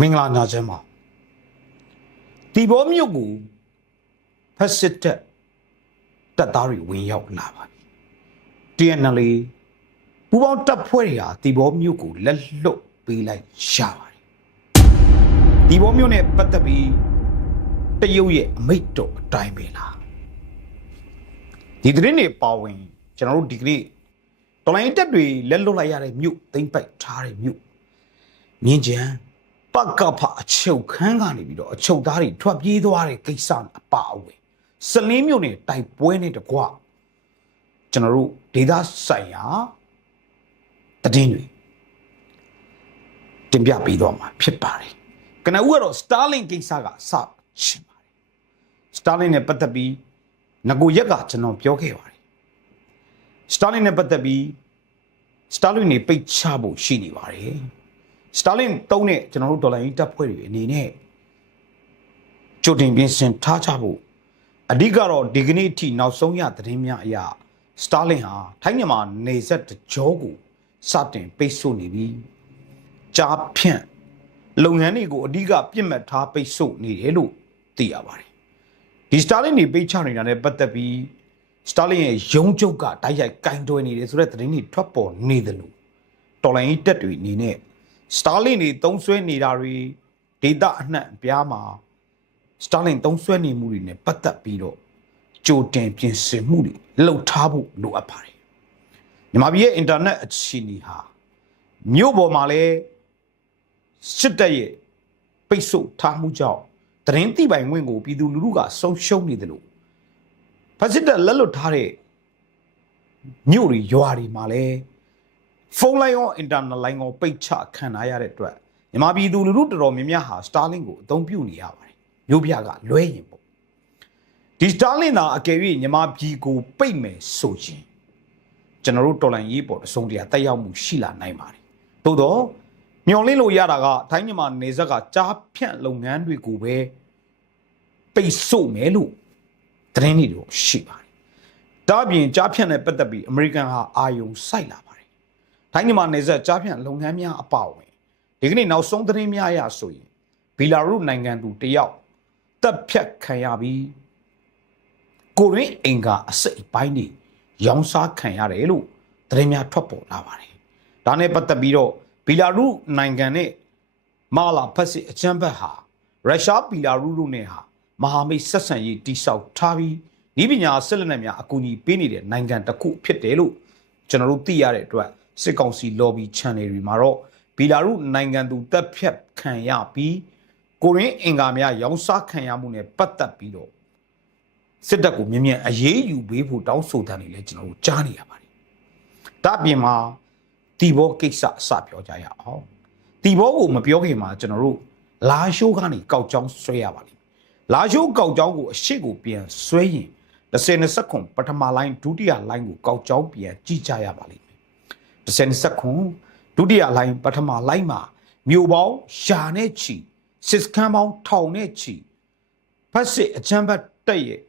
မင်္ဂလာညချမ်းပါတီဘောမြို့ကိုဖက်စစ်တပ်တပ်သားတွေဝင်ရောက်လာပါပြီ TNL ပူပေါင်းတပ်ဖွဲ့တွေဟာတီဘောမြို့ကိုလက်လွတ်ပေးလိုက်ရပါတယ်တီဘောမြို့နဲ့ပတ်သက်ပြီးတရုတ်ရဲ့အမိတ်တော်အတိုင်းပဲလားဒီသတင်းတွေပါဝင်ကျွန်တော်တို့ဒီကနေ့တော်လိုင်းတက်တွေလက်လွတ်လိုက်ရတဲ့မြို့သိမ့်ပိုက်ထားတဲ့မြို့မြင်းကျန် ပကဖအချုပ်ခန်းကနေပြီးတော့အချုပ်သားတွေထွက်ပြေးသွားတဲ့ကိစ္စအပါအဝင်စလင်းမြို့နယ်တိုက်ပွဲနဲ့တကွကျွန်တော်တို့ဒေသဆိုင်ရာတည်င်းတွေတင်ပြပေးတော့မှာဖြစ်ပါတယ်ကနဦးကတော့ Starlink ကိစ္စကစရှင်းပါတယ် Starlink နဲ့ပတ်သက်ပြီးငကိုရက်ကကျွန်တော်ပြောခဲ့ပါတယ် Starlink နဲ့ပတ်သက်ပြီး Starlink နေပိတ်ချဖို့ရှိနေပါတယ် Starlink တုံးတဲ့ကျွန်တော်တို့ဒေါ်လာရင်းတပ်ဖွဲ့တွေအနေနဲ့ကြိုတင်ပြင်ဆင်ထားကြဖို့အဓိကတော့ဒီကနေ့အထိနောက်ဆုံးရသတင်းများအရ Starlink ဟာထိုင်းမြန်မာနေဆက်တကြောကိုစတင်ပိတ်ဆို့နေပြီးကြားဖြန့်လုပ်ငန်းတွေကိုအဓိကပြစ်မှတ်ထားပိတ်ဆို့နေတယ်လို့သိရပါတယ်ဒီ Starlink တွေပိတ်ချနေတာနဲ့ပတ်သက်ပြီး Starlink ရဲ့ရုံးချုပ်ကတိုက်ရိုက်ကင်တွယ်နေတယ်ဆိုတဲ့သတင်းတွေထွက်ပေါ်နေတယ်လို့တော်လိုင်းကြီးတက်တွေအနေနဲ့ Starlink တွေသုံးဆွဲနေတာတွေဒေတာအနှံ့အပြားမှာ Starlink သုံးဆွဲနေမှုတွေနဲ့ပတ်သက်ပြီးတော့ကြိုတင်ပြင်ဆင်မှုတွေလှုပ်ထားဖို့လိုအပ်ပါတယ်မြန်မာပြည်ရဲ့အင်တာနက်အခြေအနေဟာမြို့ပေါ်မှာလည်းစစ်တပ်ရဲ့ပိတ်ဆို့ထားမှုကြောင့်သတင်းတိပိုင်ဝင်ကိုပြည်သူလူထုကဆုံးရှုံးနေတယ်လို့ဖက်စစ်တပ်လက်လွတ်ထားတဲ့မြို့တွေရွာတွေမှာလည်း ဖုန်းလိုင်းရောအင်တာနက်လိုင်းရောပိတ်ချခံထားရတဲ့အတွက်မြန်မာပြည်သူလူထုတော်တော်များများဟာ Starlink ကိုအသုံးပြုနေရပါတယ်မြို့ပြကလွဲရင်ပေါ့ဒီ Starlink သာအကယ်၍မြန်မာပြည်ကိုပိတ်မယ်ဆိုရင်ကျွန်တော်တို့တော်လိုင်းရေးပေါ်အဆုံးတရားတက်ရောက်မှုရှိလာနိုင်ပါတယ်သို့တော့မျော်လင့်လို့ရတာကထိုင်းမြန်မာနေဆက်ကကြားဖြန့်လုပ်ငန်းတွေကိုပဲပိတ်ဆို့မယ်လို့သတင်းတွေတော့ရှိပါတယ်ဒါအပြင်ကြားဖြန့်နဲ့ပတ်သက်ပြီးအမေရိကန်ဟာအာယုံစိုက်လာပါ တယ်ထိုင်းမြန်မာနယ်စပ်ကြားဖြန့်လုပ်ငန်းများအပါအဝင်ဒီကနေ့နောက်ဆုံးသတင်းများအရဆိုရင်ဘီလာရုနိုင်ငံသူတယောက်တပ်ဖြတ်ခံရပြီးကိုရင်းအင်ကာအစိတ်အပိုင်းတွေရောင်းစားခံရတယ်လို့သတင်းများထွက်ပေါ်လာပါတယ်။ဒါနဲ့ပတ်သက်ပြီးတော့ဘီလာရုနိုင်ငံနဲ့မာလာဖက်စစ်အချမ်းဘတ်ဟာရုရှားဘီလာရုတို့နဲ့ဟာမဟာမိတ်ဆက်ဆံရေးတိစောက်ထားပြီးဤပညာဆက်လက်နက်များအကူအညီပေးနေတဲ့နိုင်ငံတစ်ခုဖြစ်တယ်လို့ကျွန်တော်တို့သိရတဲ့အတွက် စစ်ကောင်စီ lobby channel တွေမှာတော့ဘီလာရုနိုင်ငံသူတပ်ဖြတ်ခံရပြီးကိုရင်းအင်္ကာများရောင်းစားခံရမှုနဲ့ပတ်သက်ပြီးတော့စစ်တပ်ကိုမြင်မြန်အရေးယူပေးဖို့တောင်းဆိုတဲ့နေလဲကျွန်တော်တို့ကြားနေရပါတယ်။ဒါအပြင်မှာတီဘောကိစ္စအစပြောကြရအောင်။တီဘောကိုမပြောခင်မှာကျွန်တော်တို့လာရှိုးကနေကောက်ကြောင်းဆွဲရပါလိမ့်မယ်။လာရှိုးကောက်ကြောင်းကိုအရှိကိုပြန်ဆွဲရင်30 20ခွန်ပထမလိုင်းဒုတိယလိုင်းကိုကောက်ကြောင်းပြန်ကြည့်ကြရပါလိမ့်မယ်။ 30 20ခွန်ဒုတိယလိုင်းပထမလိုင်းမှာမြို့ပေါင်းရှာနဲ့ချီစစ်စခန်းပေါင်းထောင်နဲ့ချီဖက်စစ်အချမ်းဘတ်တက်ရဲ့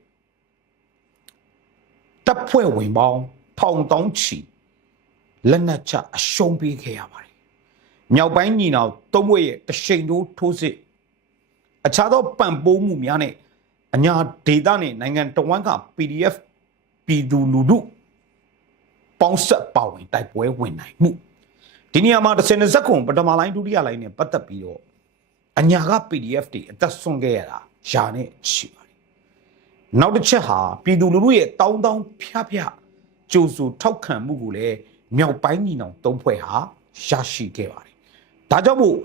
တပ်ဖွဲ့ဝင်ပေါင်းထောင်တောင်းချီလက်နက်ချအရှုံးပေးခဲ့ရပါတယ်။မြောက်ပိုင်းညီနောင်သုံးဘွဲ့ရဲ့တရှိန်တိုးထိုးစစ်အခြားသောပံ့ပိုးမှုများနဲ့အညာဒေတာနဲ့နိုင်ငံတော်ဝန်က PDF ပြည်သူလူထု ပေါင်းဆက်ပါဝင်တိုက်ပွဲဝင်နိုင်မှုဒီနေရာမှာတစ်စင်တစ်စက်ခွန်ပထမလိုင်းဒုတိယလိုင်းနဲ့ပတ်သက်ပြီးတော့အညာက PDF တွေအသက်ဆုံးခဲ့ရတာယာနဲ့ရှိပါတယ်နောက်တစ်ချက်ဟာပြည်သူလူထုရဲ့တောင်းတောင်းဖျားဖျားကြိုးဆိုထောက်ခံမှုကိုလည်းမြောက်ပိုင်းညီနောင်သုံးဖွဲ့ဟာရရှိခဲ့ပါတယ်ဒါကြောင့်မို့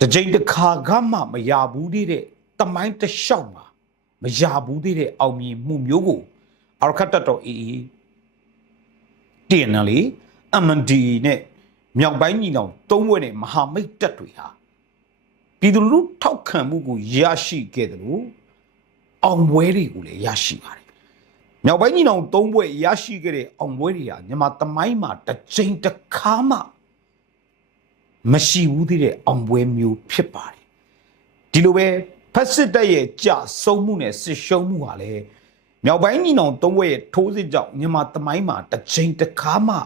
တစ်ကြိမ်တစ်ခါကမှမရဘူးသေးတဲ့တမိုင်းတစ်လျှောက်မှာမရဘူးသေးတဲ့အောင်မြင်မှုမျိုးကိုအာရခတ်တတော်အေးအေး တင်တယ်လေ MND နဲ့မြောက်ပိုင်းညီနောင်သုံးဘွဲ့နဲ့မဟာမိတ်တပ်တွေဟာပြည်သူလူထုထောက်ခံမှုကိုရရှိခဲ့တယ်လို့အောင်ပွဲတွေကိုလည်းရရှိပါတယ်မြောက်ပိုင်းညီနောင်သုံးဘွဲ့ရရှိခဲ့တဲ့အောင်ပွဲတွေဟာမြန်မာတမိုင်းမှာတစ်ချိန်တစ်ခါမှမရှိဘူးသေးတဲ့အောင်ပွဲမျိုးဖြစ်ပါတယ်ဒီလိုပဲဖက်စစ်တပ်ရဲ့ကြဆုံးမှုနဲ့စစ်ရှုံးမှုဟာလည်း မြောက်ပိုင်းညီနောင်သုံးဘွဲ့ရဲ့ထိုးစစ်ကြောင့်မြန်မာတမိုင်းမှာတစ်ချိန်တစ်ခါမှ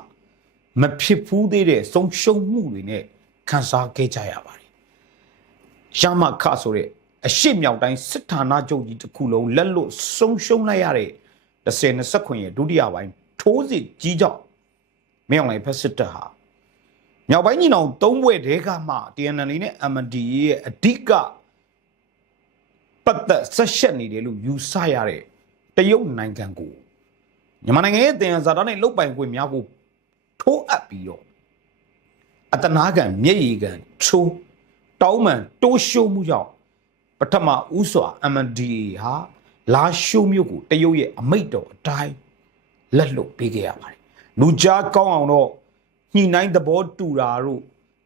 မဖြစ်ဘူးသေးတဲ့ဆုံးရှုံးမှုတွေနဲ့ခံစားခဲ့ကြရပါတယ်ရမခဆိုတဲ့အရှိမြောက်တိုင်းစစ်ဌာနချုပ်ကြီးတစ်ခုလုံးလက်လွတ်ဆုံးရှုံးလိုက်ရတဲ့10 29ရဲ့ဒုတိယပိုင်းထိုးစစ်ကြီးကြောင့်မင်းအောင်လှိုင်ဖက်စစ်တပ်ဟာမြောက်ပိုင်းညီနောင်သုံးဘွဲ့တဲကမှ TNL နဲ့ MND ရဲ့အဓိကပတ်သက်ဆက်ရှက်နေတယ်လို့ယူဆရတဲ့ တရုတ်နိုင်ငံကိုမြန်မာနိုင်ငံရဲ့တင်ဇာတာနဲ့လုတ်ပိုင်ခွင့်များကိုထိုးအပ်ပြီးတော့အတနာကံမျက်ရည်ကံချိုးတောင်းမှန်တိုးရှိုးမှုကြောင့်ပထမဦးစွာ MNDA ဟာလာရှိုးမျိုးကိုတရုတ်ရဲ့အမိတ်တော်အတိုင်းလက်လွတ်ပေးခဲ့ရပါတယ်လူကြားကောင်းအောင်တော့ညှိနှိုင်းသဘောတူတာတို့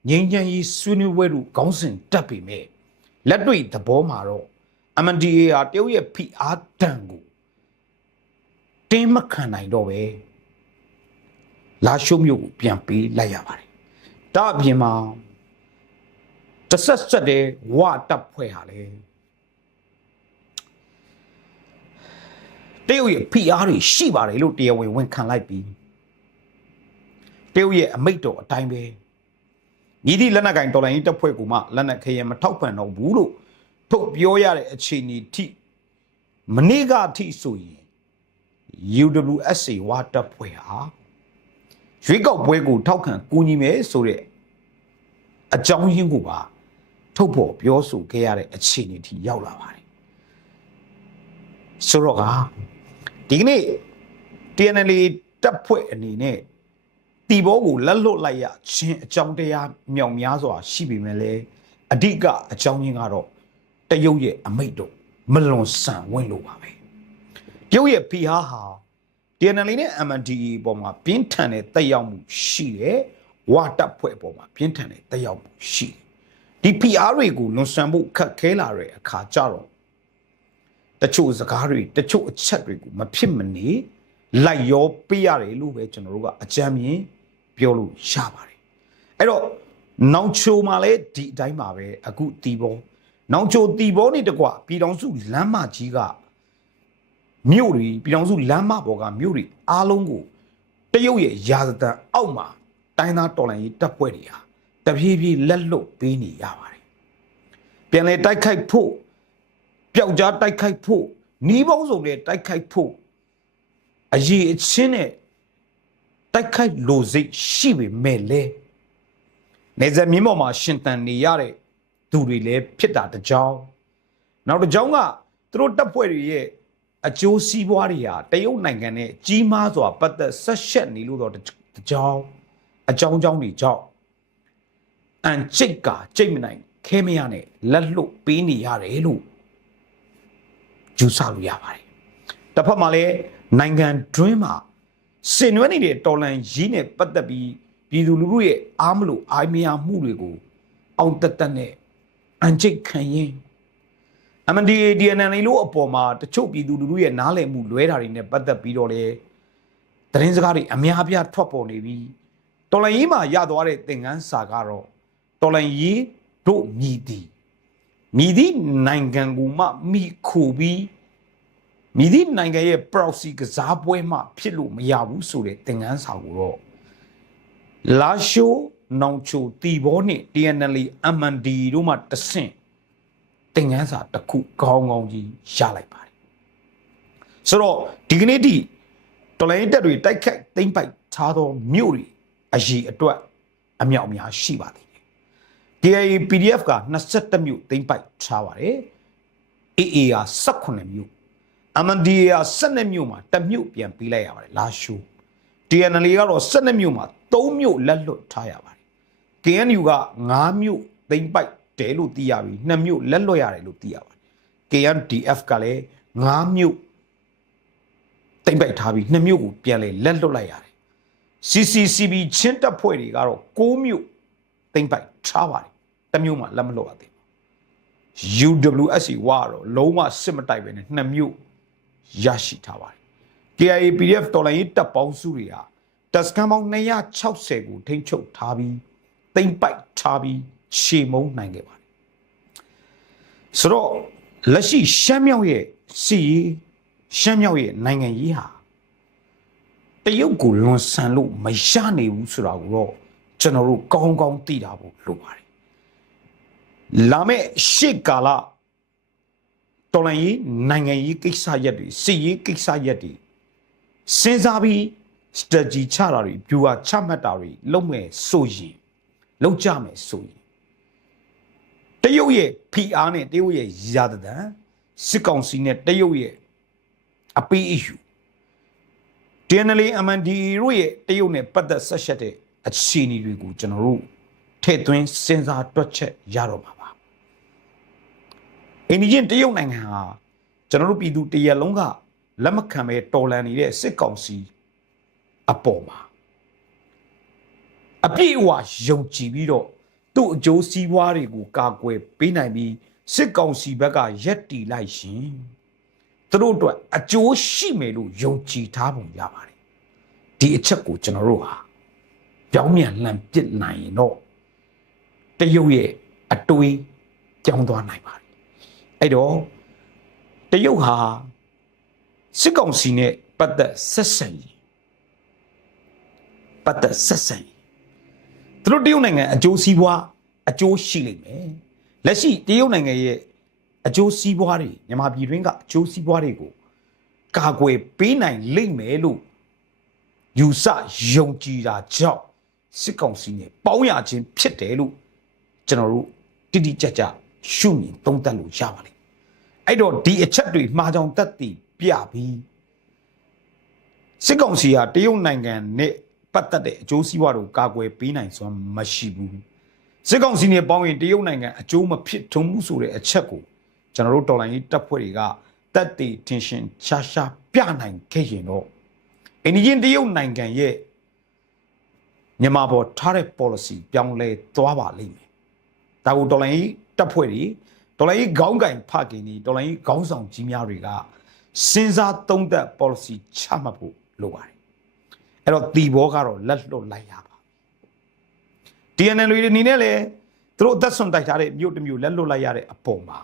ငြိမ်းချမ်းရေးဆွေးနွေးပွဲတို့ခေါင်းစဉ်တက်ပေမဲ့လက်တွေ့သဘောမှာတော့ MNDA ဟာတရုတ်ရဲ့ဖိအားတံကို တင်းမခံနိုင်တော့ပဲလာရှုံးမျိုးကိုပြန်ပေးလိုက်ရပါတယ်။ဒါအပြင်မှာတဆက်ဆက်တဲ့ဝတပ်ဖွဲ့ဟာလေတရုတ်ရဲ့ဖိအားတွေရှိပါတယ်လို့တရားဝင်ဝန်ခံလိုက်ပြီးတရုတ်ရဲ့အမိတ်တော်အတိုင်းပဲညီဒီလက်နက်ကင်တော်လိုင်းရေးတပ်ဖွဲ့ကမှလက်နက်ခဲရမထောက်ပံ့တော့ဘူးလို့ထုတ်ပြောရတဲ့အခြေအနေထိမနေ့ကအထိဆိုရင် UWSA ဝါတပ်ဖွဲ့ဟာရွေးကောက်ပွဲကိုထောက်ခံကူညီမယ်ဆိုတဲ့အကြောင်းရင်းကိုပါထုတ်ဖော်ပြောဆိုခဲ့ရတဲ့အခြေအနေထိရောက်လာပါတယ်ဆိုတော့ကဒီကနေ့ TNL တပ်ဖွဲ့အနေနဲ့တီဘောကိုလက်လွတ်လိုက်ရခြင်းအကြောင်းတရားမြောင်များစွာရှိပေမဲ့လည်းအဓိကအကြောင်းရင်းကတော့တရုတ်ရဲ့အမိတ်တော့မလွန်ဆန်ဝင်လို့ပါပဲတ ရုတ်ရဲ့ဖိအားဟာ TNL နဲ့ MNDE ပေါ်မှာပြင်းထန်တဲ့တက်ရောက်မှုရှိတယ်ဝါတပ်ဖွဲ့ပေါ်မှာပြင်းထန်တဲ့တက်ရောက်မှုရှိတယ်ဒီဖိအားတွေကိုလွန်ဆန်ဖို့ခက်ခဲလာတဲ့အခါကြတော့တချို့စကားတွေတချို့အချက်တွေကိုမဖြစ်မနေလိုက်ရောပေးရတယ်လို့ပဲကျွန်တော်တို့ကအကြမ်းမြင်ပြောလို့ရပါတယ်အဲ့တော့နောင်ချိုမှာလည်းဒီအတိုင်းပါပဲအခုတီဘောနောင်ချိုတီဘောနေတကွပြည်တော်စုလမ်းမကြီးက မြို့တွေပြည်တော်စုလမ်းမပေါ်ကမြို့တွေအားလုံးကိုတရုတ်ရဲ့ရာဇသံအောက်မှာတိုင်းသားတော်လှန်ရေးတပ်ဖွဲ့တွေဟာတဖြည်းဖြည်းလက်လွတ်ပေးနေရပါတယ်ပြန်လေတိုက်ခိုက်ဖို့ပျောက်ကြားတိုက်ခိုက်ဖို့နီးပေါင်းစုံနဲ့တိုက်ခိုက်ဖို့အရေးအချင်းနဲ့တိုက်ခိုက်လိုစိတ်ရှိပေမဲ့လေနေဇမြင်းပေါ်မှာရှင်တန်နေရတဲ့သူတွေလည်းဖြစ်တာတကြောင်နောက်တစ်ကြောင်ကသူတို့တပ်ဖွဲ့တွေရဲ့ အကျိုးစီးပွားတွေဟာတရုတ်နိုင်ငံနဲ့ကြီးမားစွာပတ်သက်ဆက်ရှက်နေလို့တော့တကြောင်အကြောင်းကြောင်းတွေကြောင့်အန်ချိတ်ကကြိတ်မနိုင်ခဲမရနဲ့လက်လွတ်ပေးနေရတယ်လို့ယူဆလို့ရပါတယ်တစ်ဖက်မှာလည်းနိုင်ငံတွင်းမှာဆင်နွှဲနေတဲ့တော်လန်ရေးနဲ့ပတ်သက်ပြီးပြည်သူလူထုရဲ့အားမလို့အာမယာမှုတွေကိုအောင်တက်တက်နဲ့အန်ချိတ်ခံရင် MNDA DNN လို့အပေါ်မှာတချို့ပြည်သူလူထုရဲ့နားလည်မှုလွဲတာတွေနဲ့ပတ်သက်ပြီးတော့လေသတင်းစကားတွေအများအပြားထွက်ပေါ်နေပြီးတော်လန်ရေးမှာရသွားတဲ့သင်ခန်းစာကတော့တော်လန်ရေးတို့မြည်သည်မြည်သည်နိုင်ငံကူမှမိခိုပြီးမြည်သည်နိုင်ငံရဲ့ proxy ကစားပွဲမှဖြစ်လို့မရဘူးဆိုတဲ့သင်ခန်းစာကိုတော့လာရှိုးနောင်ချိုတီဘောနဲ့ TNL MND တို့မှတဆင့် သင်ခန်းစာတစ်ခုကောင်းကောင်းကြီးရလိုက်ပါတယ်ဆိုတော့ဒီကနေ့ဒီတော်လိုင်းတက်တွေတိုက်ခတ်သိမ့်ပိုက်ထားသောမြို့တွေအရေးအတွက်အမြောက်အများရှိပါသေးတယ် KIA PDF က22မြို့သိမ့်ပိုက်ထားပါတယ် AA က18မြို့ MNDA က12မြို့မှာတစ်မြို့ပြန်ပေးလိုက်ရပါတယ်လာရှိုး TNL ကတော့12မြို့မှာ3မြို့လက်လွတ်ထားရပါတယ် KNU က9မြို့သိမ့်ပိုက် တယ်လို့သိရပြီ2မြို့လက်လွတ်ရတယ်လို့သိရပါတယ် KNDF ကလည်း9မြို့သိမ့်ပိုက်ထားပြီး2မြို့ကိုပြန်လဲလက်လွတ်လိုက်ရတယ် CCCB ချင်းတပ်ဖွဲ့တွေကတော့6မြို့သိမ့်ပိုက်ထားပါတယ်တစ်မြို့မှလက်မလွတ်ရသေးဘူး UWSC ဝါတော့လုံးဝစစ်မတိုက်ပဲနဲ့2မြို့ရရှိထားပါတယ် KIA PDF တော်လိုင်းရေးတပ်ပေါင်းစုတွေဟာတပ်စခန်းပေါင်း260ကိုထိန်းချုပ်ထားပြီးသိမ့်ပိုက်ထားပြီး ရှေမုံနိုင်ခဲ့ပါတယ်ဆိုတော့လက်ရှိရှမ်းမြောက်ရဲ့စီရေးရှမ်းမြောက်ရဲ့နိုင်ငံရေးဟာတရုတ်ကိုလွန်ဆန်လို့မရနိုင်ဘူးဆိုတာကိုတော့ကျွန်တော်တို့ကောင်းကောင်းသိတာဖို့လိုပါတယ်လာမယ့်ရှေ့ကာလတော်လိုင်းရေးနိုင်ငံရေးကိစ္စရက်တွေစစ်ရေးကိစ္စရက်တွေစဉ်းစားပြီး strategy ချတာတွေ view ချမှတ်တာတွေလုပ်မယ်ဆိုရင်လုပ်ကြမယ်ဆိုရင် တရုတ်ရဲ့ PR နဲ့တရုတ်ရဲ့ရာသတန်စစ်ကောင်စီနဲ့တရုတ်ရဲ့အပေးအယူ TNL MND တို့ရဲ့တရုတ်နဲ့ပတ်သက်ဆက်ရှက်တဲ့အခြေအနေတွေကိုကျွန်တော်တို့ထည့်သွင်းစဉ်းစားတွက်ချက်ရတော့မှာပါအင်းဒီချင်းတရုတ်နိုင်ငံဟာကျွန်တော်တို့ပြည်သူတရက်လုံးကလက်မခံပဲတော်လန်နေတဲ့စစ်ကောင်စီအပေါ်မှာအပြည့်အဝယုံကြည်ပြီးတော့ သူ့အကျိုးစီးပွားတွေကိုကာကွယ်ပေးနိုင်ပြီးစစ်ကောင်စီဘက်ကရက်တီလိုက်ရှင်သူတို့အတွက်အကျိုးရှိမယ်လို့ယုံကြည်ထားပုံရပါတယ်ဒီအချက်ကိုကျွန်တော်တို့ဟာပြောင်းပြန်လှန်ပစ်နိုင်ရင်တော့တရုတ်ရဲ့အတွေးကြောင်းသွားနိုင်ပါတယ်အဲ့တော့တရုတ်ဟာစစ်ကောင်စီနဲ့ပတ်သက်ဆက်ဆံရင်ပတ်သက်ဆက်ဆံရင် သူတို့တရုတ်နိုင်ငံအကျိုးစီးပွားအကျိုးရှိလိမ့်မယ်လက်ရှိတရုတ်နိုင်ငံရဲ့အကျိုးစီးပွားတွေမြန်မာပြည်တွင်းကအကျိုးစီးပွားတွေကိုကာကွယ်ပေးနိုင်လိမ့်မယ်လို့ယူဆယုံကြည်တာကြောင့်စစ်ကောင်စီနဲ့ပေါင်းရခြင်းဖြစ်တယ်လို့ကျွန်တော်တို့တိတိကျကျရှုမြင်သုံးသပ်လို့ရပါလိမ့်အဲ့တော့ဒီအချက်တွေမှားကြောင်တက်တည်ပြပြီးစစ်ကောင်စီဟာတရုတ်နိုင်ငံနဲ့ ပတ်သက်တဲ့အကျိုးစီးပွားတွေကိုကာကွယ်ပေးနိုင်စွမ်းမရှိဘူးစစ်ကောင်စီနဲ့ပေါင်းရင်တရုတ်နိုင်ငံအကျိုးမဖြစ်ထုံမှုဆိုတဲ့အချက်ကိုကျွန်တော်တို့တော်လိုင်းရေးတပ်ဖွဲ့တွေကတက်တည်တင်ရှင်ရှားရှားပြနိုင်ခဲ့ရင်တော့အင်းဒီရင်တရုတ်နိုင်ငံရဲ့မြန်မာပေါ်ထားတဲ့ policy ပြောင်းလဲသွားပါလိမ့်မယ်ဒါကိုတော်လိုင်းရေးတပ်ဖွဲ့တွေတော်လိုင်းရေးခေါင်းကင်ဖခင်တွေတော်လိုင်းရေးခေါင်းဆောင်ကြီးများတွေကစဉ်းစားသုံးသပ် policy ချမှတ်ဖို့လိုပါတယ် အဲ့တော့တီဘောကတော့လက်လွတ်လိုက်ရပါ TNL တွေအနေနဲ့လည်းသူတို့အသက်ဆွန်တိုက်ထားတဲ့မြို့တစ်မြို့လက်လွတ်လိုက်ရတဲ့အပေါ်မှာ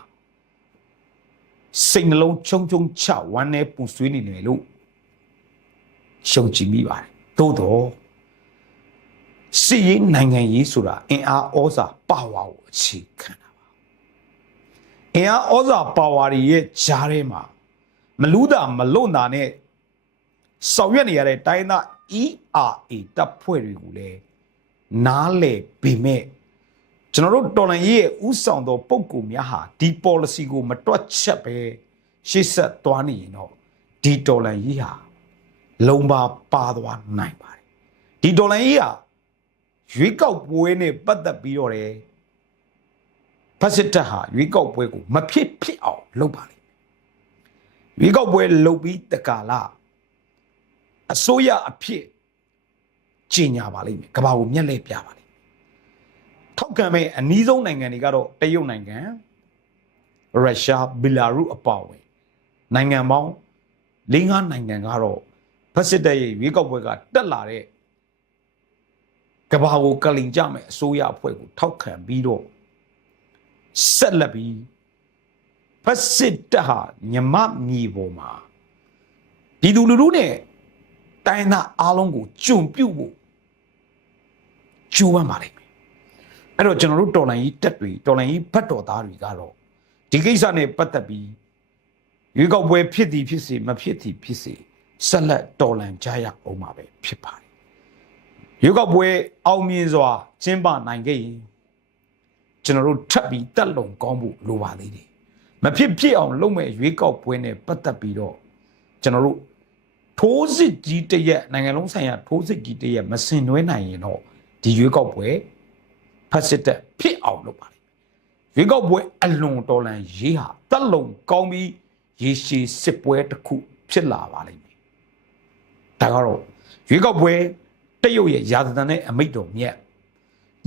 စိတ်နှလုံးချုံချုံချဝမ်းနဲ့ပူဆွေးနေတယ်လို့ရှုံကြည်မိပါတယ်သို့တော့စီရင်နိုင်ငံရေးဆိုတာအင်အားဩဇာပါဝါကိုအခြေခံတာပါအင်အားဩဇာပါဝါတွေရဲ့ကြားထဲမှာမလူးတာမလွတ်တာနဲ့ဆောင်ရွက်နေရတဲ့တိုင်းသား ERA တပ်ဖွဲ့တွေကိုလည်းနားလေပေမဲ့ကျွန်တော်တို့တော်လန်ရေးရဲ့ဥဆောင်သောပုံကူများဟာဒီ policy ကိုမတွက်ချက်ပဲရှေ့ဆက်သွားနေရင်တော့ဒီတော်လန်ရေးဟာလုံပါပါသွားနိုင်ပါတယ်ဒီတော်လန်ရေးဟာရွေးကောက်ပွဲနဲ့ပတ်သက်ပြီးတော့လေဖက်စစ်တပ်ဟာရွေးကောက်ပွဲကိုမဖြစ်ဖြစ်အောင်လုပ်ပါလိမ့်မယ်ရွေးကောက်ပွဲလုပ်ပြီးတကာလ အစိုးရအဖြစ်ကြီးညာပါလိမ့်မယ်ကဘာကိုမျက်လှည့်ပြပါလိမ့်မယ်ထောက်ခံမဲ့အနည်းဆုံးနိုင်ငံတွေကတော့တရုတ်နိုင်ငံရုရှားဘီလာရုအပါအဝင်နိုင်ငံပေါင်း၄၅နိုင်ငံကတော့ဖက်စစ်တပ်ရဲ့ရွေးကောက်ပွဲကတက်လာတဲ့ကဘာကိုကလင်ကြမဲ့အစိုးရအဖွဲ့ကိုထောက်ခံပြီးတော့ဆက်လက်ပြီးဖက်စစ်တပ်ဟာညမမြေပေါ်မှာပြည်သူလူထုနဲ့ တိုင်းသားအားလုံးကိုကြုံပြုတ်ဖို့ကြိုးပမ်းပါလိမ့်မယ်အဲ့တော့ကျွန်တော်တို့တော်လိုင်းကြီးတက်တွေတော်လိုင်းကြီးဘတ်တော်သားတွေကတော့ဒီကိစ္စနဲ့ပတ်သက်ပြီးရွေးကောက်ပွဲဖြစ်သည်ဖြစ်စေမဖြစ်သည်ဖြစ်စေဆက်လက်တော်လန်ကြရအောင်ပါပဲဖြစ်ပါတယ်ရွေးကောက်ပွဲအောင်မြင်စွာကျင်းပနိုင်ခဲ့ရင်ကျွန်တော်တို့ထပ်ပြီးတက်လုံကောင်းဖို့လိုပါသေးတယ်မဖြစ်ဖြစ်အောင်လုပ်မဲ့ရွေးကောက်ပွဲနဲ့ပတ်သက်ပြီးတော့ကျွန်တော်တို့ ထိုးစစ်ကြီးတရက်နိုင်ငံလုံးဆိုင်ရာထိုးစစ်ကြီးတရက်မစင်နွှဲနိုင်ရင်တော့ဒီရွေးကောက်ပွဲဖက်စစ်တက်ဖြစ်အောင်လုပ်ပါလိမ့်မယ်ရွေးကောက်ပွဲအလွန်တော်လန်ရေးဟာတက်လုံကောင်းပြီးရေရှည်စစ်ပွဲတစ်ခုဖြစ်လာပါလိမ့်မယ်ဒါကတော့ရွေးကောက်ပွဲတရုတ်ရဲ့ရာဇသံနဲ့အမိတ်တော်မြတ်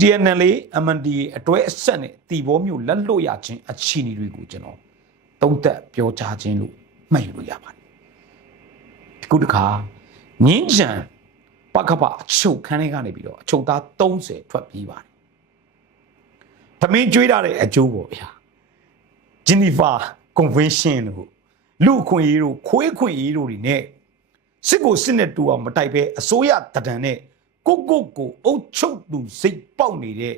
TNL MND အတွဲအဆက်နဲ့တီဘောမျိုးလက်လွတ်ရခြင်းအခြေအနေတွေကိုကျွန်တော်သုံးသက်ပြောကြားခြင်းလို့မှတ်ယူလို့ရပါတယ်ဒီ ခုတခါငင်းကြံပကပအချုပ်ခန်းလေးကနေပြီးတော့အချုပ်သား30ထွက်ပြေးပါတယ်သမင်းကျွေးထားတဲ့အကျိုးပေါ့ဗျာဂျီနီဗာကွန်ဗင်းရှင်းတို့လူအခွင့်အရေးတို့ခွေးခွင့်အရေးတို့တွေနဲ့စစ်ကိုစစ်နဲ့တူအောင်မတိုက်ပဲအစိုးရတဒံနဲ့ကိုကိုကိုအုတ်ချုပ်သူစိတ်ပေါက်နေတဲ့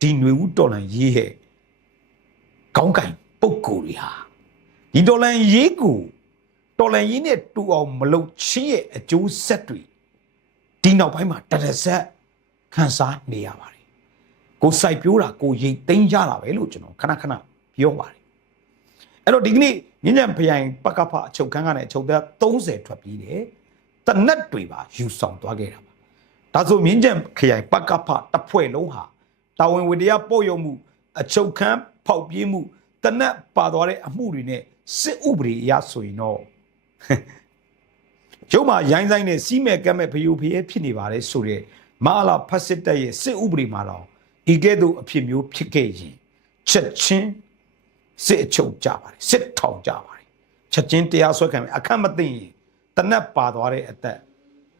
ဒီຫນွေဦးတော်လန်ရေးရဲ့ခေါင်းကင်ပုတ်ကိုတွေဟာဒီတော်လန်ရေးကို တော်လန်ရေးနဲ့တူအောင်မလုပ်ချင်းရဲ့အကျိုးဆက်တွေဒီနောက်ပိုင်းမှာတရဆက်ခံစားနေရပါတယ်ကိုစိုက်ပြိုးတာကိုရိတ်သိမ်းကြတာပဲလို့ကျွန်တော်ခဏခဏပြောပါတယ်အဲ့တော့ဒီကနေ့ညဉ့်ညံဖရိုင်ပကဖအချုပ်ခန်းကနေအချုပ်သက်30ထွက်ပြီးတယ်တနက်တွေပါယူဆောင်သွားခဲ့တာပါဒါဆိုမြင်းကျန်ခရိုင်ပကဖတစ်ဖွဲ့လုံးဟာတာဝန်ဝတ္တရားပို့ရုံမှုအချုပ်ခန်းဖောက်ပြေးမှုတနက်ပါသွားတဲ့အမှုတွေနဲ့စစ်ဥပဒေအရဆိုရင်တော့ ကျုံးမှာရိုင်းဆိုင်နဲ့စီးမဲ့ကက်မဲ့ဖယူဖျဲဖြစ်နေပါတယ်ဆိုတဲ့မဟာလာဖတ်စစ်တပ်ရဲ့စစ်ဥပဒေမှာတော့ဤကဲ့သို့အဖြစ်မျိုးဖြစ်ခဲ့ရင်ချက်ချင်းစစ်အချုပ်ကြပါတယ်စစ်ထောင်ကြပါတယ်ချက်ချင်းတရားစွဲခံမယ်အခက်မသိရင်တနက်ပါသွားတဲ့အသက်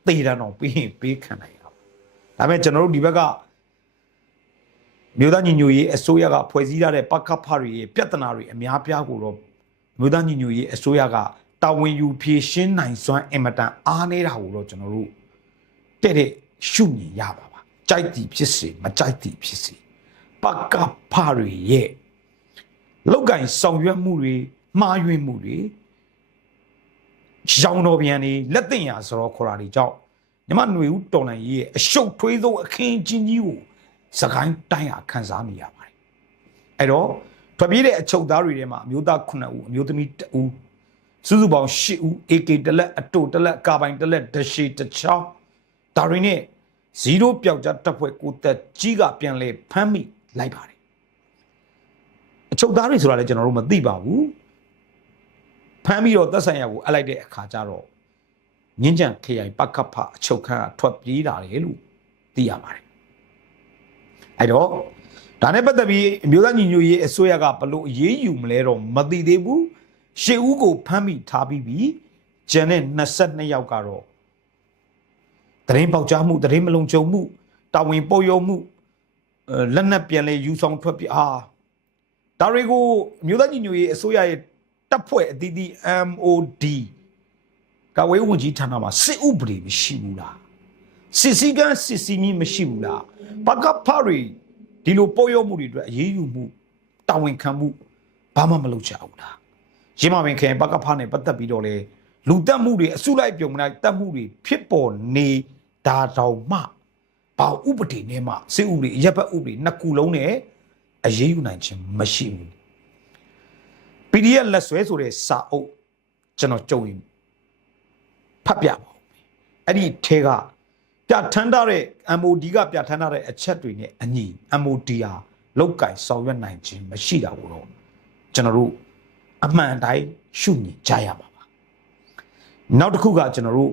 သေတံတော်ပြီးရင်ပေးခံနိုင်တာပါဒါပေမဲ့ကျွန်တော်တို့ဒီဘက်ကမြို့သားညီညွတ်ရေးအစိုးရကဖွဲ့စည်းထားတဲ့ပကဖတွေရဲ့ပြဿနာတွေအများပြားကိုတော့မြို့သားညီညွတ်ရေးအစိုးရက တာဝန်ယူဖြေရှင်းနိုင်စွမ်းအင်မတန်အားနေတာကိုတော့ကျွန်တော်တို့တဲ့တဲ့ရှုမြင်ရပါပါကြိုက်သည်ဖြစ်စေမကြိုက်သည်ဖြစ်စေပကဖတွေရဲ့လောက်ကင်ဆောင်ရွက်မှုတွေမှားယွင်းမှုတွေရောင်တော်ပြန်နေလက်တင်ရဆိုတော့ခေါ်တာတွေကြောင့်ညီမຫນွေဦးတော်လန်ကြီးရဲ့အရှုပ်ထွေးဆုံးအခင်းချင်းကြီးကိုစကိုင်းတိုင်းဟာခံစားနေရပါတယ်အဲ့တော့ထွက်ပြေးတဲ့အချုပ်သားတွေထဲမှာအမျိုးသား9ဦးအမျိုးသမီး1ဦး စုစုပေါင်း10ဦး AK တလက်အတုတလက်ကာပိုင်တလက်ဒရှေတစ်ချောင်းဒါတွေနဲ့0ပျောက်ကြားတပ်ဖွဲ့ကိုတက်ကြီးကပြန်လဲဖမ်းမိလိုက်ပါတယ်အချုပ်သားတွေဆိုတာလည်းကျွန်တော်တို့မသိပါဘူးဖမ်းပြီးတော့သက်ဆိုင်ရာကိုအပ်လိုက်တဲ့အခါကျတော့မြင်းကြံခရိုင်ပကဖအချုပ်ခန်းကထွက်ပြေးတာလေလို့သိရပါတယ်အဲ့တော့ဒါနဲ့ပတ်သက်ပြီးအမျိုးသားညီညွတ်ရေးအစိုးရကဘလို့အရေးယူမလဲတော့မသိသေးဘူး ရှေ့ဦးကိုဖမ်းမိထားပြီးပြီကျန်တဲ့22ယောက်ကတော့တရင်ပေါက်ကြားမှုတရင်မလုံခြုံမှုတာဝန်ပို့ရုံမှုအဲလက်နက်ပြန်လဲယူဆောင်ထွက်ပြေးအာဒါတွေကိုအမျိုးသားညီညွတ်ရေးအစိုးရရဲ့တပ်ဖွဲ့အသီးသီး MOD ကဝေးဝန်ကြီးဌာနမှာစစ်ဥပဒေမရှိဘူးလားစစ်စည်းကမ်းစစ်စည်းမီမရှိဘူးလားဘကဖရီဒီလိုပေါ်ရမှုတွေအတွက်အရေးယူမှုတာဝန်ခံမှုဘာမှမလုပ်ချဘူးလား ရင်းမပင်ခင်ဘကဖနဲ့ပတ်သက်ပြီးတော့လေလူတက်မှုတွေအစုလိုက်ပြုံလိုက်တက်မှုတွေဖြစ်ပေါ်နေတာတောင်မှဘာဥပဒေနဲ့မှစစ်ဥပဒေရပ်ဘက်ဥပဒေနှစ်ခုလုံးနဲ့အရေးယူနိုင်ခြင်းမရှိဘူး PDF လက်ဆွဲဆိုတဲ့စာအုပ်ကျွန်တော်ကြုံရင်ဖတ်ပြပါဦးအဲ့ဒီထဲကပြဋ္ဌာန်းထားတဲ့ MOD ကပြဋ္ဌာန်းထားတဲ့အချက်တွေနဲ့အညီ MOD ဟာလောက်ကင်ဆောင်ရွက်နိုင်ခြင်းမရှိတာကိုတော့ကျွန်တော်တို့ အမှန်တိုင်းရှုမြင်ကြရမှာပါနောက်တစ်ခုကကျွန်တော်တို့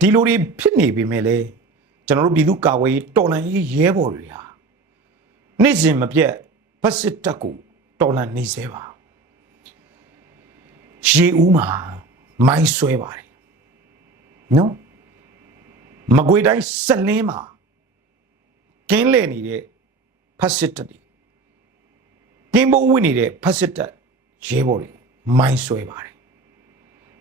ဒီလိုတွေဖြစ်နေပေမဲ့လေကျွန်တော်တို့ပြည်သူကာကွယ်ရေးတော်လှန်ရေးရဲဘော်တွေဟာနေ့စဉ်မပြတ်ဗတ်စစ်တပ်ကိုတော်လန်နေစေပါရေဦးမှာမိုင်းဆွဲပါတယ်နော်မကွေတိုင်းစလင်းမှာကင်းလဲနေတဲ့ဖက်စစ်တပ်တွေ ကင်းဘုံဝင်နေတဲ့ဖက်စစ်တပ်ရဲဘော်တွေမိုင်းဆွဲပါတယ်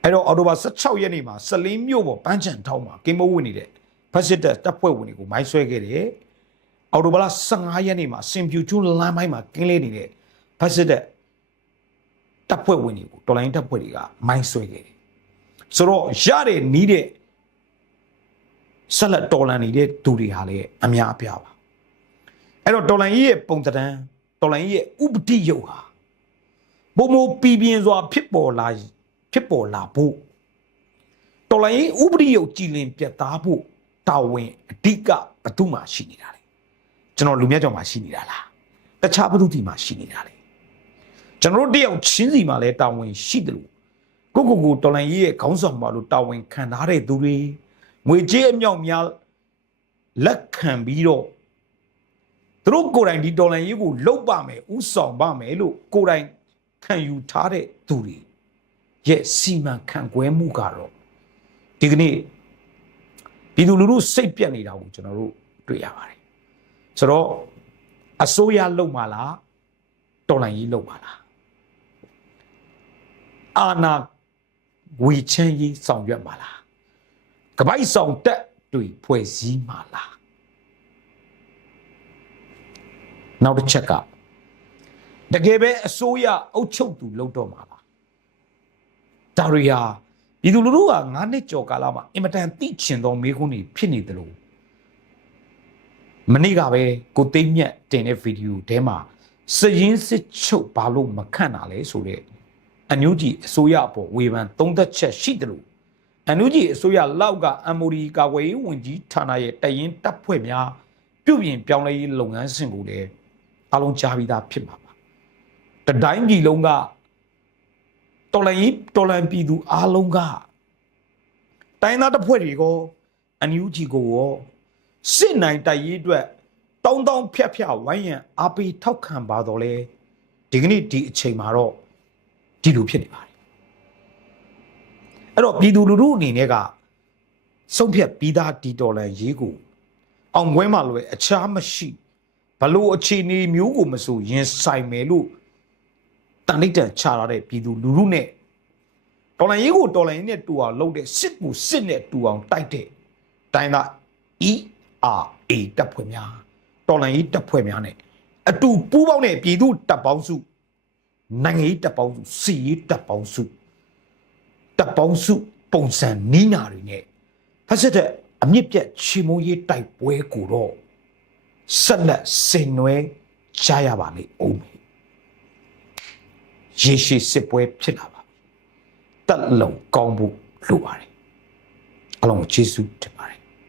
အဲ့တော့အော်တိုဘာ16ရက်နေ့မှာစလင်းမြို့ပေါ်ပန်းချံထောင်းမှာကင်းဘုံဝင်နေတဲ့ဖက်စစ်တပ်တပ်ဖွဲ့ဝင်တွေကိုမိုင်းဆွဲခဲ့တယ်အော်တိုဘာလ15ရက်နေ့မှာစင်ပြူကျွန်းလမ်းပိုင်းမှာကင်းလဲနေတဲ့ဖက်စစ်တဲ့တပ်ဖွဲ့ဝင်တွေကိုတော်လိုင်းတပ်ဖွဲ့တွေကမိုင်းဆွဲခဲ့တယ်ဆိုတော့ရတဲ့နီးတဲ့ဆက်လက်တော်လန်နေတဲ့သူတွေဟာလည်းအများအပြားပါအဲ့တော့တော်လန်ကြီးရဲ့ပုံတံ တော်လန်ကြီးရဲ့ဥပတိယုတ်ဟာဘုံမပီပြင်းစွာ ဖြစ်ပေါ်လာဖြစ်ပေါ်လာဖို့တော်လန်ကြီးဥပတိယုတ်ကြည်လင်ပြတ်သားဖို့တာဝန်အဓိကဘသူမှရှိနေတာလေကျွန်တော်လူမြတ်ကြောင့်မှရှိနေတာလားတခြားဘသူဒီမှရှိနေတာလေကျွန်တော်တို့တယောက်ချင်းစီမှာလည်းတာဝန်ရှိတယ်လို့ကိုကိုကိုတော်လန်ရေးရဲ့ခေါင်းဆောင်ပါလို့တာဝန်ခံထားတဲ့သူတွေငွေကြေးအမြောက်များလက်ခံပြီးတော့ သူတို့ကိုယ်တိုင်ဒီတော်လန်ရေးကိုလုတ်ပါမယ်ဥဆောင်ပါမယ်လို့ကိုယ်တိုင်ခံယူထားတဲ့သူတွေရဲ့စီမံခန့်ခွဲမှုကတော့ဒီကနေ့ပြည်သူလူထုစိတ်ပြက်နေတာကိုကျွန်တော်တို့တွေ့ရပါတယ်ဆိုတော့အစိုးရလုံမှာလားတော်လန်ရေးလုံမှာလားအာနာဝေချမ်းရေးဆောင်ရွက်မှာလားကပိုက်ဆောင်တက်တွေဖွဲ့စည်းမှာလား နောက်တစ်ချက်ကတကယ်ပဲအစိုးရအုပ်ချုပ်သူလုပ်တော့မှာပါဒါရီဟာဒီလူလူတို့က9နှစ်ကျော်ကာလမှာအင်မတန်သိချင်သောမိခွန်းတွေဖြစ်နေတယ်လို့မနေ့ကပဲကိုသိမ့်မြတ်တင်တဲ့ဗီဒီယိုထဲမှာစရင်စစ်ချုပ်ဘာလို့မခန့်တာလဲဆိုတဲ့အန်ယူဂျီအစိုးရအပေါ်ဝေဖန်သုံးသက်ချက်ရှိတယ်လို့အန်ယူဂျီအစိုးရလောက်က MOD ကာကွယ်ရေးဝန်ကြီးဌာနရဲ့တရင်တပ်ဖွဲ့များပြုပြင်ပြောင်းလဲရေးလုပ်ငန်းစဉ်ကိုလည်း အလုံးကြားပြီးသားဖြစ်မှာပါတတိုင်းပြည်လုံးကတော်လန်ကြီးတော်လန်ပြည်သူအားလုံးကတိုင်းသားတပ်ဖွဲ့တွေကိုအန်ယူဂျီကိုရောစစ်နိုင်တိုက်ရေးအတွက်တောင်းတောင်းဖြတ်ဖြတ်ဝိုင်းရန်အားပေးထောက်ခံပါတော့လေဒီကနေ့ဒီအချိန်မှာတော့ဒီလိုဖြစ်နေပါတယ်အဲ့တော့ပြည်သူလူထုအနေနဲ့ကဆုံးဖြတ်ပြီးသားဒီတော်လန်ရေးကိုအောင်ပွဲမှာလွယ်အခြားမရှိဘ လို့အခြေအနေမျိုးကိုမဆိုရင်ဆိုင်မယ်လို့တန်လိုက်တန်ချလာတဲ့ပြည်သူလူထုနဲ့တော်လန်ရေးကိုတော်လန်ရေးနဲ့တူအောင်လုပ်တဲ့စစ်ကိုစစ်နဲ့တူအောင်တိုက်တဲ့တိုင်းသား ERA တပ်ဖွဲ့များတော်လန်ရေးတပ်ဖွဲ့များနဲ့အတူပူးပေါင်းတဲ့ပြည်သူတပ်ပေါင်းစုနိုင်ငံရေးတပ်ပေါင်းစုစီရေးတပ်ပေါင်းစုတပ်ပေါင်းစုပုံစံနီးနာတွေနဲ့ဖက်စစ်တဲ့အမြင့်ပြတ်ချီမိုးရေးတိုက်ပွဲကိုတော့ ဆက်လက်ဆင်နွှဲကြရပါလိမ့်အောင်မယ်ရေရှည်စစ်ပွဲဖြစ်လာပါပြီတက်လုံကောင်းဖို့လိုပါတယ်အလုံးကိုကျေးဇူးတင်ပါတယ်